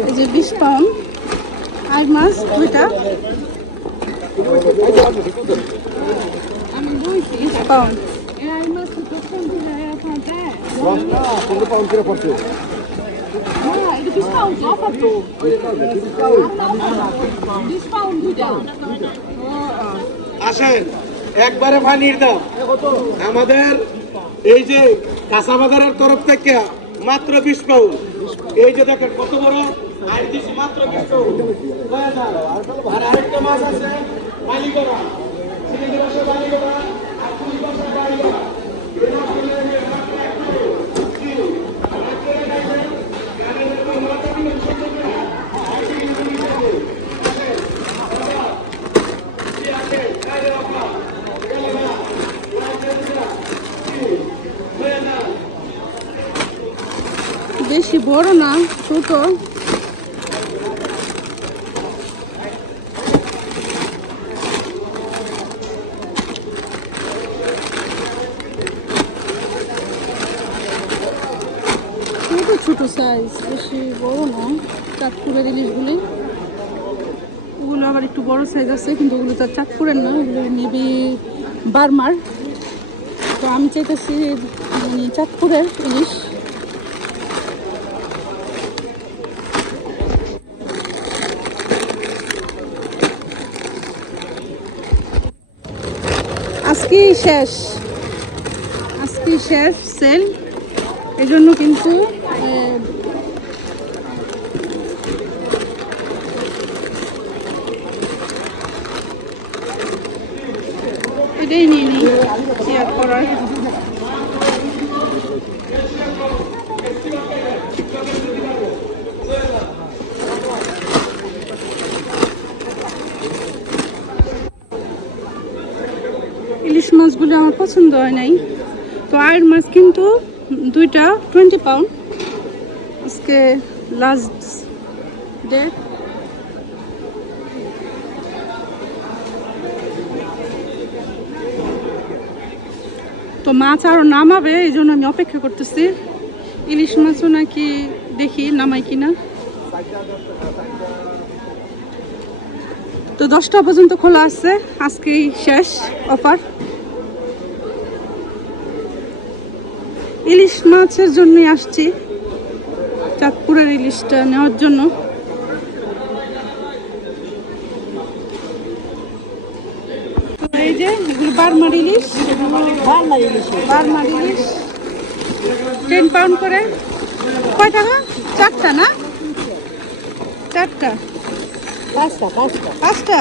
এই যে বিশ পাউন্ড আই মাছ দুইটা বিশ পাউন্ড আসেন একবারে পানির দাম আমাদের এই যে কাঁচা বাজারের তরফ থেকে মাত্র বিশ পাউন এই যে দেখেন কত বড় আর মাত্র বিশ পাউন্ড। আর আরেকটা মাছ আছে বালিগড়া আর পুঁই মাছের বালিগড়া এই মাছগুলো এনে মাত্র এক পাউন্ড। জি। আর করে দেখেন, আমি এরকম মাথা দিয়ে ছোট করে আর চিংড়ি মাছ নিয়ে যাব। আসেন, বাবা, জি, আসেন, কাজে রাখা। গেলে না, ওরা চলছে না। জি, হয়ে যান। বেশি বড় না, ছোট। ছোট ছোট সাইজ বেশি বড় না চাঁদপুরের ইলিশগুলি ওগুলো আবার একটু বড় সাইজ আছে, কিন্তু ওগুলো তো চাঁদপুরের না, ওগুলো মেবি বার্মার। তো আমি চাইতেছি মানে চাঁদপুরের ইলিশ আজকে শেষ। আজকেই শেষ সেল। এজন্য কিন্তু এটাই নিয়ে নিই। করার। ইলিশ আমার পছন্দ হয় নাই। তো আয়ের মাছ কিন্তু দুইটা টোয়েন্টি পাউন্ড আজকে লাস্ট ডে তো মাছ আরও নামাবে, এই জন্য আমি অপেক্ষা করতেছি। ইলিশ মাছও নাকি দেখি নামাই কিনা। তো দশটা পর্যন্ত খোলা আছে। আজকেই শেষ অফার। ইলিশ মাছের জন্যই আসছি। চাঁদপুরের ইলিশটা নেওয়ার জন্য। এই যে এগুলো বারমার ইলিশ। বারমার ইলিশ। টেন পাউন্ড করে। কয় টাকা? চারটা না? চারটা। পাঁচটা যে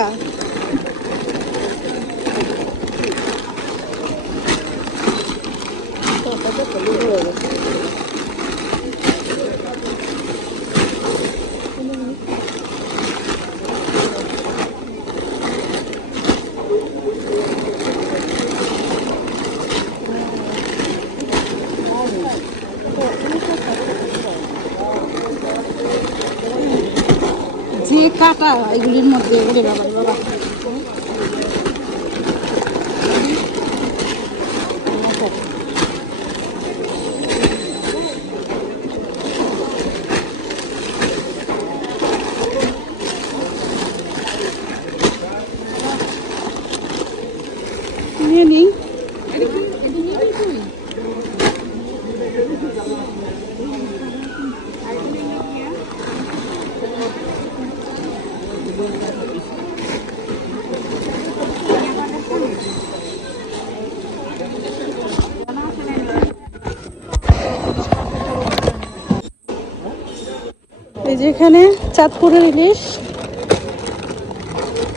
এগুলির মধ্যে ওরে বাবা রে বাবা নিয়ে নিই এই যে এখানে চাঁদপুরের ইলিশ।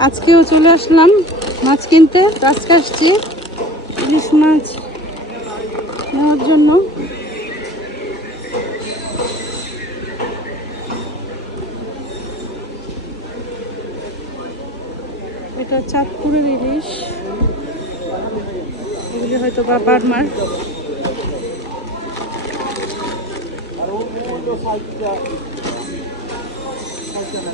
আজকেও চলে আসলাম মাছ কিনতে, আজকে আসছি ইলিশ মাছ নেওয়ার জন্য। এটা চাঁদপুরের ইলিশ। এগুলি হয়তো বা বার্মার।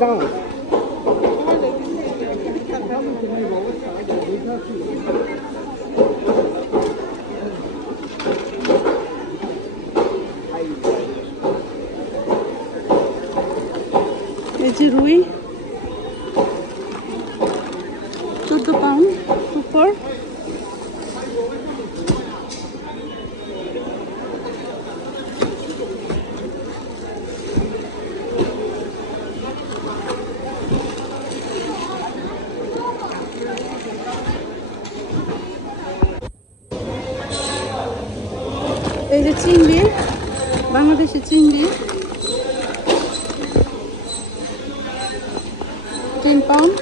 那叫瑞。চিংড়ি বাংলাদেশি চিংড়ি টেন পাউন্ড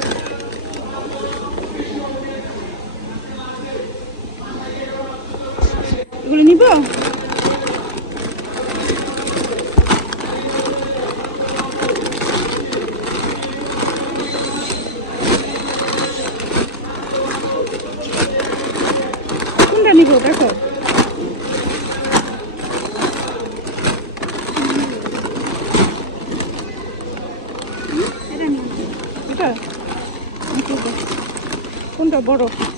ve boru.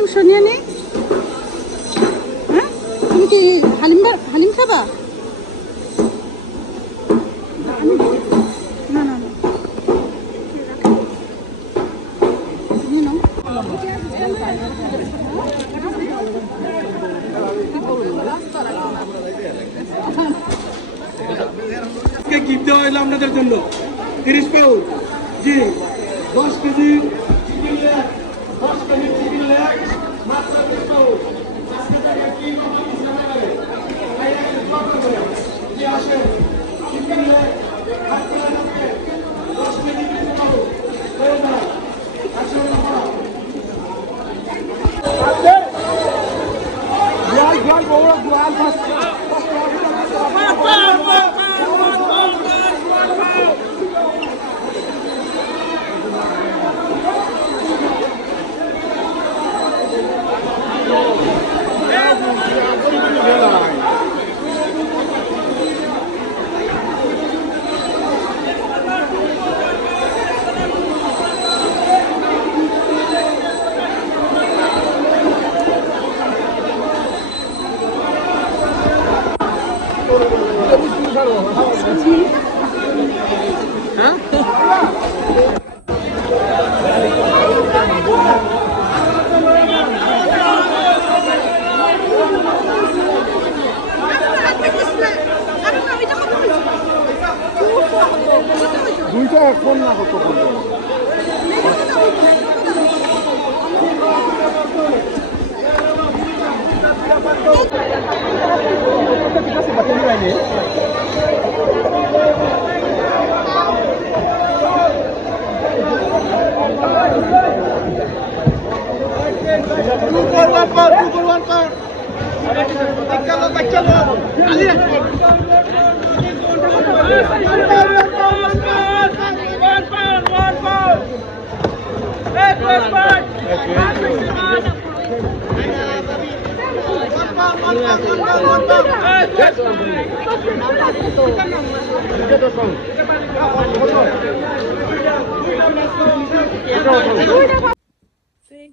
মাংস নিয়ে নি। হ্যাঁ? তুমি কি হালিম হালিম খাবা না না দেওয়া হইল আপনাদের জন্য। তিরিশ পাউ জি, দশ কেজি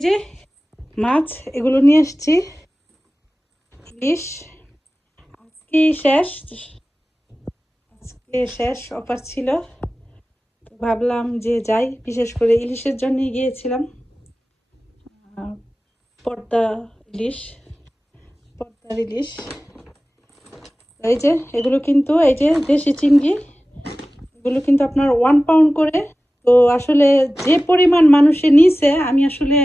যে মাছ এগুলো নিয়ে এসছি ইলিশ। আজকে শেষ। আজকে শেষ অফার ছিল। ভাবলাম যে যাই, বিশেষ করে ইলিশের জন্যই গিয়েছিলাম। পর্দা ইলিশ পদ্মার ইলিশ। এই যে, এগুলো কিন্তু, এই যে দেশি চিংড়ি, এগুলো কিন্তু আপনার ওয়ান পাউন্ড করে। তো আসলে যে পরিমাণ মানুষে নিছে, আমি আসলে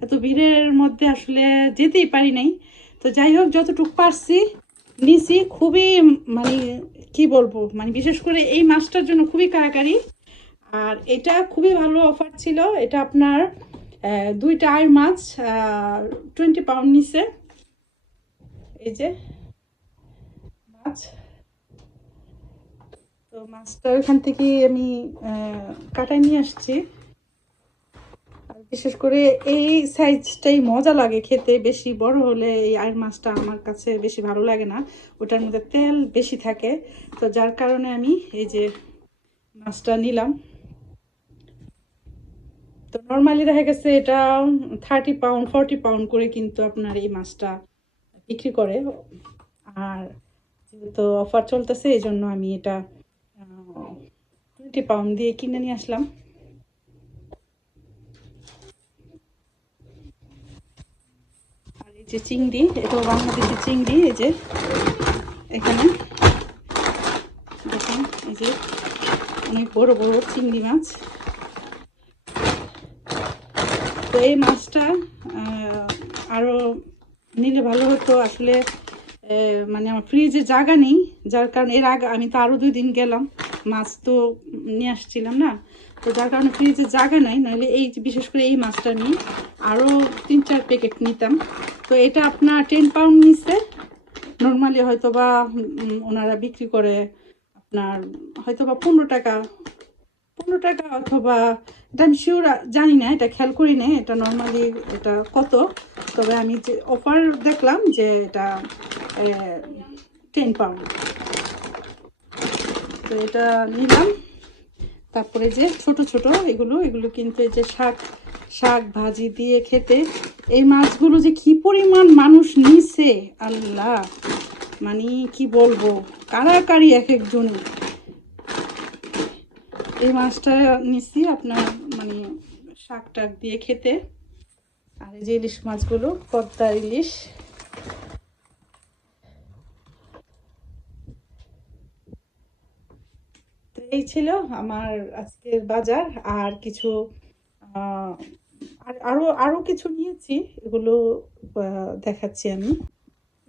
এত ভিড়ের মধ্যে আসলে যেতেই পারি নাই। তো যাই হোক, যতটুকু পারছি নিছি। খুবই মানে কি বলব মানে বিশেষ করে এই মাছটার জন্য খুবই কারাকারি। আর এটা খুবই ভালো অফার ছিল। এটা আপনার দুইটা আয়ের মাছ টোয়েন্টি পাউন্ড নিছে এই যে, মাছ। তো মাছটা ওখান থেকে আমি কাটায় নিয়ে আসছি। আর বিশেষ করে এই সাইজটাই মজা লাগে খেতে। বেশি বড় হলে এই আয়ের মাছটা আমার কাছে বেশি ভালো লাগে না। ওটার মধ্যে তেল বেশি থাকে। তো যার কারণে আমি এই যে মাছটা নিলাম। তো নর্মালি দেখা গেছে এটা থার্টি পাউন্ড ফর্টি পাউন্ড করে কিন্তু আপনার এই মাছটা বিক্রি করে। আর যেহেতু অফার চলতেছে এই জন্য আমি এটা টোয়েন্টি পাউন্ড দিয়ে কিনে নিয়ে আসলাম। আর এই যে চিংড়ি, এটাও বাংলাদেশি চিংড়ি, এই যে এখানে। দেখুন, এই যে অনেক বড় বড় চিংড়ি মাছ। তো এই মাছটা আরও নিলে ভালো হতো। আসলে মানে আমার ফ্রিজে জায়গা নেই, যার কারণে এর আগে আমি তো আরও দুই দিন গেলাম, মাছ তো নিয়ে আসছিলাম না। তো যার কারণে ফ্রিজে জায়গা নাই নাহলে এই বিশেষ করে এই মাছটা নিই আরও তিন চার প্যাকেট নিতাম। তো এটা আপনার টেন পাউন্ড নিছে। নর্মালি হয়তো বা ওনারা বিক্রি করে আপনার হয়তো বা পনেরো টাকা পনেরো টাকা অথবা, এটা আমি শিওর জানি না, এটা খেয়াল করি না এটা নর্মালি এটা কত, তবে আমি যে অফার দেখলাম যে এটা টেন পাউন্ড তো এটা নিলাম। তারপরে যে ছোট ছোট এগুলো এগুলো কিন্তু যে শাক শাক ভাজি দিয়ে খেতে, এই মাছগুলো যে কি পরিমাণ মানুষ নিছে, আল্লাহ! মানে কি বলব? কারাকারি এক একজনই এই মাছটা নিচ্ছি আপনার মানে শাক টাক দিয়ে খেতে। আর এই যে ইলিশ মাছগুলো পদ্মার ইলিশ। এই ছিল আমার আজকের বাজার। আর কিছু আর, আরও আরও কিছু নিয়েছি, এগুলো দেখাচ্ছি আমি।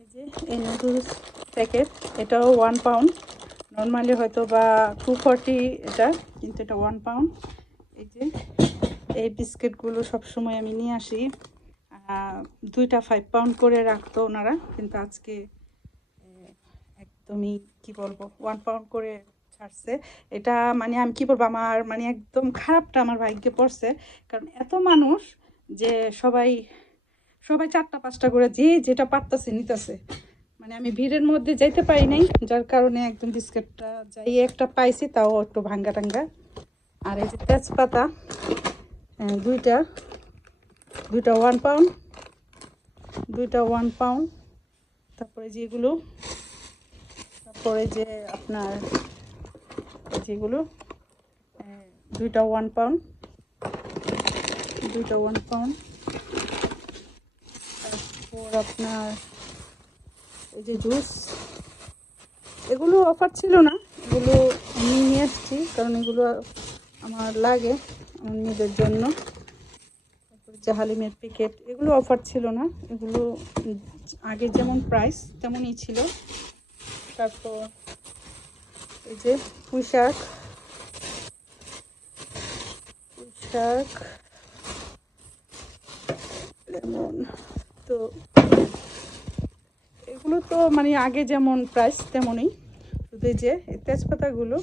এই যে এই নুডলস প্যাকেট, এটাও ওয়ান পাউন্ড নর্মালি হয়তো বা টু ফর্টি এটা, কিন্তু এটা ওয়ান পাউন্ড এই যে, এই বিস্কিটগুলো সবসময় আমি নিয়ে আসি। দুইটা ফাইভ পাউন্ড করে রাখতো ওনারা, কিন্তু আজকে একদমই কি বলব ওয়ান পাউন্ড করে ছাড়ছে। এটা মানে আমি কি বলব, আমার মানে একদম খারাপটা আমার ভাগ্যে পড়ছে। কারণ এত মানুষ যে সবাই সবাই চারটা পাঁচটা করে যে যেটা পারতেছে নিতেছে। মানে আমি ভিড়ের মধ্যে যাইতে পারি নাই, যার কারণে একদম বিস্কিটটা যাই একটা পাইছি, তাও একটু ভাঙ্গা টাঙ্গা। আর এই যে তেজপাতা দুইটা দুইটা ওয়ান পাউন্ড দুইটা ওয়ান পাউন্ড তারপরে যেগুলো তারপরে যে আপনার যেগুলো দুইটা ওয়ান পাউন্ড দুইটা ওয়ান পাউন্ড তারপর আপনার এই যে জুস, এগুলো অফার ছিল না, এগুলো আমি নিয়ে আসছি কারণ এগুলো আমার লাগে আমার জন্য। তারপর যে হালিমের প্যাকেট এগুলো অফার ছিল না, এগুলো আগে যেমন প্রাইস তেমনই ছিল। তারপর এই যে পুঁই শাক তো এগুলো তো মানে আগে যেমন প্রাইস তেমনই। শুধু যে তেজপাতাগুলো,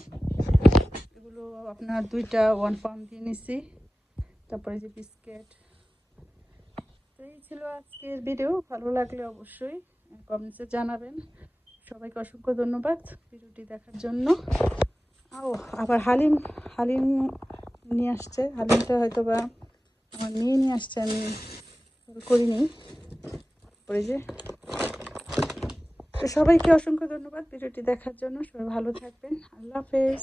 এগুলো আপনার দুইটা ওয়ান পাউন্ড দিয়ে নিছি। তারপরে যে বিস্কিট তো এই ছিল আজকের ভিডিও ভালো লাগলে অবশ্যই কমেন্টসে জানাবেন। সবাইকে অসংখ্য ধন্যবাদ ভিডিওটি দেখার জন্য। ও আবার হালিম হালিম নিয়ে আসছে। হালিমটা হয়তো বা আমার নিয়ে নিয়ে আসছে, আমি করিনি। তারপরে যে তো সবাইকে অসংখ্য ধন্যবাদ ভিডিওটি দেখার জন্য। সবাই ভালো থাকবেন। আল্লাহ হাফেজ।